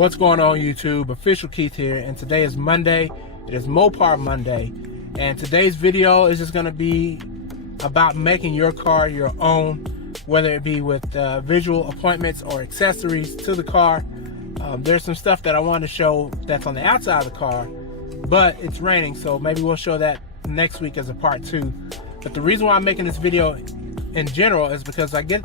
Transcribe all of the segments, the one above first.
What's going on, YouTube? Official Keith here, and today is Monday. It is Mopar Monday, and today's video is just going to be about making your car your own, whether it be with visual appointments or accessories to the car. There's some stuff that I want to show that's on the outside of the car, but it's raining, so maybe we'll show that next week as a part 2. But the reason why I'm making this video in general is because I get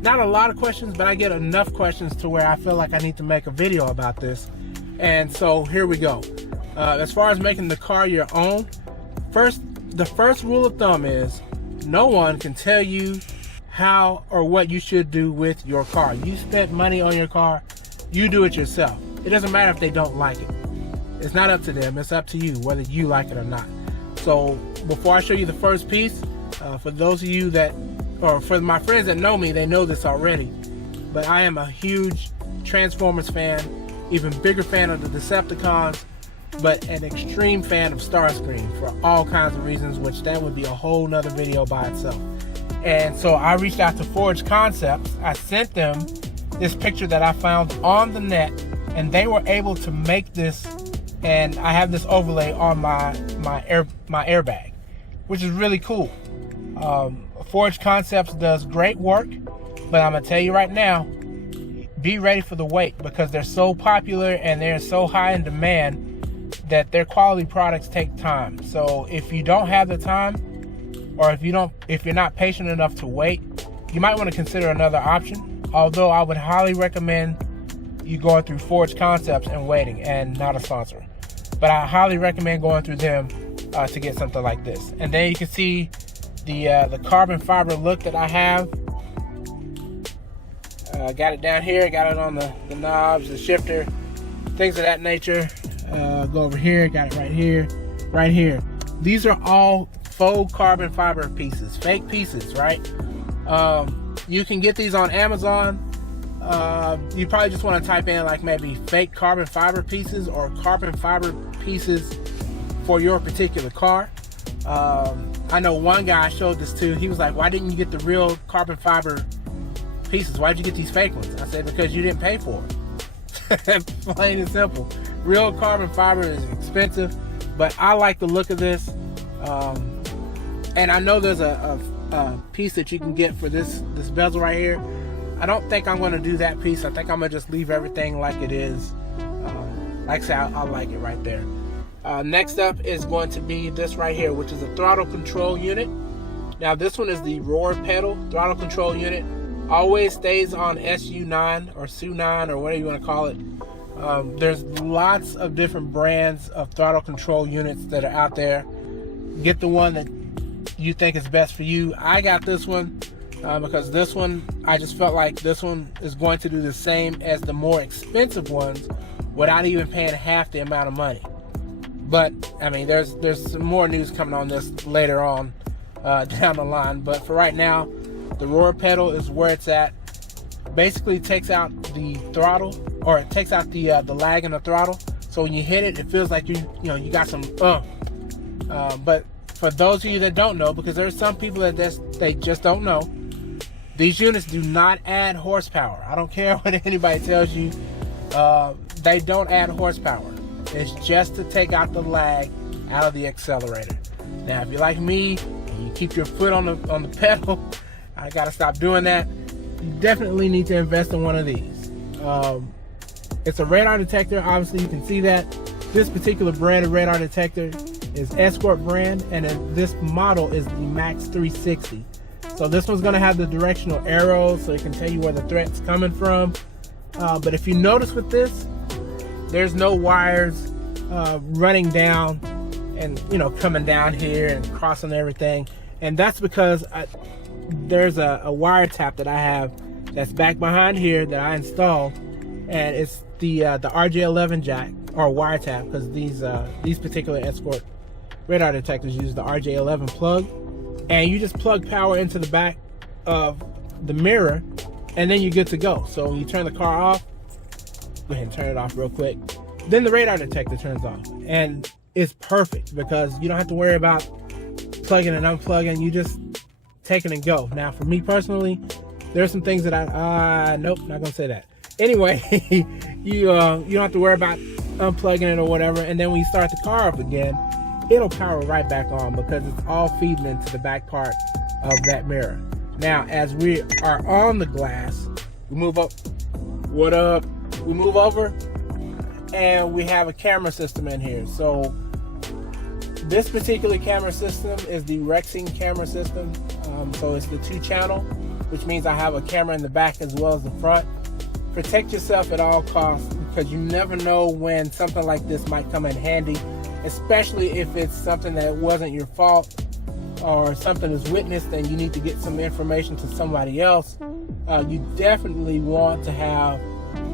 not a lot of questions, but I get enough questions to where I feel like I need to make a video about this. And so here we go. As far as making the car your own, the first rule of thumb is no one can tell you how or what you should do with your car. You spent money on your car, you do it yourself. It doesn't matter if they don't like it. It's not up to them, it's up to you whether you like it or not. So before I show you the first piece, for those of you that, or for my friends that know me, they know this already, but I am a huge Transformers fan, even bigger fan of the Decepticons, but an extreme fan of Starscream for all kinds of reasons, which that would be a whole nother video by itself. And so I reached out to ForgedConcepts. I sent them this picture that I found on the net, and they were able to make this, and I have this overlay on my airbag, which is really cool. ForgedConcepts does great work, but I'm gonna tell you right now, be ready for the wait, because they're so popular and they're so high in demand that their quality products take time. So if you don't have the time, or if you're not patient enough to wait, you might want to consider another option. Although I would highly recommend you going through ForgedConcepts and waiting, and not a sponsor, but I highly recommend going through them to get something like this. And then you can see the carbon fiber look that I have. Got it down here, got it on the knobs, the shifter, things of that nature. Go over here, got it right here, right here. These are all faux carbon fiber pieces, fake pieces, right? You can get these on Amazon. You probably just want to type in like maybe fake carbon fiber pieces or carbon fiber pieces for your particular car. I know one guy I showed this to, he was like, why didn't you get the real carbon fiber pieces? Why'd you get these fake ones? I said, because you didn't pay for it. Plain and simple. Real carbon fiber is expensive, but I like the look of this. And I know there's a piece that you can get for this bezel right here. I don't think I'm going to do that piece. I think I'm going to just leave everything like it is. Like I said, I like it right there. Next up is going to be this right here, which is a throttle control unit. Now this one is the roar pedal throttle control unit. Always stays on SU9 or SU9 or whatever you want to call it. There's lots of different brands of throttle control units that are out there. Get the one that you think is best for you. I got this one because this one, I just felt like this one is going to do the same as the more expensive ones without even paying half the amount of money. But I mean, there's some more news coming on this later on down the line. But for right now, the roar pedal is where it's at. Basically, it takes out the throttle, or it takes out the lag in the throttle. So when you hit it, it feels like you got some But for those of you that don't know, because there's some people that they just don't know, these units do not add horsepower. I don't care what anybody tells you. They don't add horsepower. It's just to take out the lag out of the accelerator. Now, if you're like me and you keep your foot on the pedal, I gotta stop doing that. You definitely need to invest in one of these. It's a radar detector. Obviously, you can see that this particular brand of radar detector is Escort brand, and this model is the Max 360. So this one's gonna have the directional arrows, so it can tell you where the threat's coming from. But if you notice with this, there's no wires running down and coming down here and crossing everything, and that's because there's a wiretap that I have that's back behind here that I installed, and it's the RJ11 jack or wiretap, because these particular Escort radar detectors use the RJ11 plug, and you just plug power into the back of the mirror, and then you're good to go. So when you turn the car off, go ahead and turn it off real quick, then the radar detector turns off, and it's perfect because you don't have to worry about plugging and unplugging. You just take it and go. Now for me personally, there's some things that nope, not gonna say that. Anyway, you don't have to worry about unplugging it or whatever. And then when you start the car up again, it'll power right back on because it's all feeding into the back part of that mirror. Now, as we are on the glass, we move up. What up? We move over, and we have a camera system in here. So this particular camera system is the Rexing camera system. So it's the 2-channel, which means I have a camera in the back as well as the front. Protect yourself at all costs because you never know when something like this might come in handy, especially if it's something that wasn't your fault or something is witnessed and you need to get some information to somebody else. You definitely want to have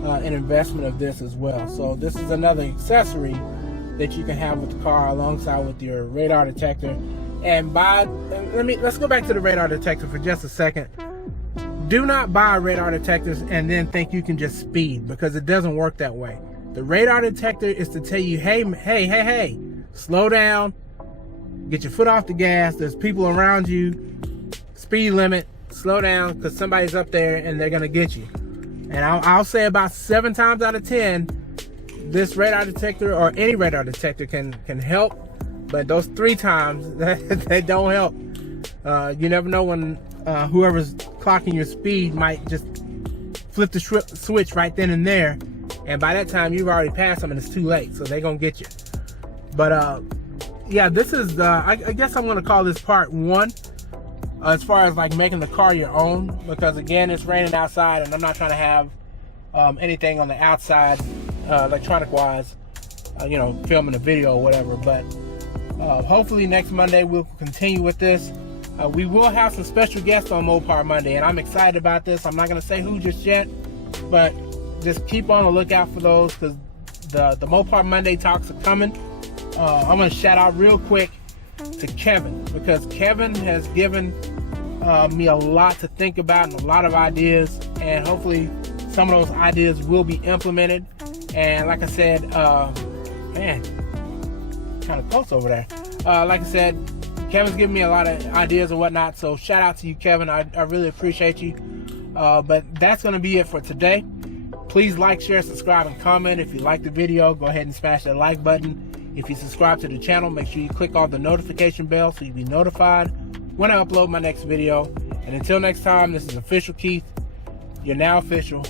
an investment of this as well. So this is another accessory that you can have with the car alongside with your radar detector. And let's go back to the radar detector for just a second. Do not buy radar detectors and then think you can just speed, because it doesn't work that way. The radar detector is to tell you, hey, slow down, get your foot off the gas, there's people around you, speed limit, slow down, because somebody's up there and they're gonna get you. And I'll say about 7 times out of 10, this radar detector or any radar detector can help, but those 3 times they don't help. You never know when whoever's clocking your speed might just flip the switch right then and there, and by that time you've already passed them and it's too late, so they're gonna get you. But yeah, this is I guess I'm gonna call this part 1 as far as like making the car your own, because again, it's raining outside and I'm not trying to have anything on the outside electronic wise, filming a video or whatever. But hopefully next Monday we'll continue with this. We will have some special guests on Mopar Monday, and I'm excited about this. I'm not going to say who just yet, but just keep on the lookout for those, because the Mopar Monday talks are coming. I'm going to shout out real quick to Kevin, because Kevin has given me a lot to think about and a lot of ideas, and hopefully some of those ideas will be implemented. And like I said, man, kind of close over there. Like I said, Kevin's giving me a lot of ideas and whatnot, so shout out to you, Kevin. I really appreciate you. But that's going to be it for today. Please like, share, subscribe, and comment. If you like the video, go ahead and smash that like button. If you subscribe to the channel, make sure you click on the notification bell so you'll be notified when I upload my next video. And until next time, this is Official Keith. You're now official,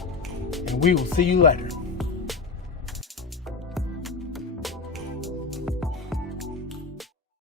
and we will see you later.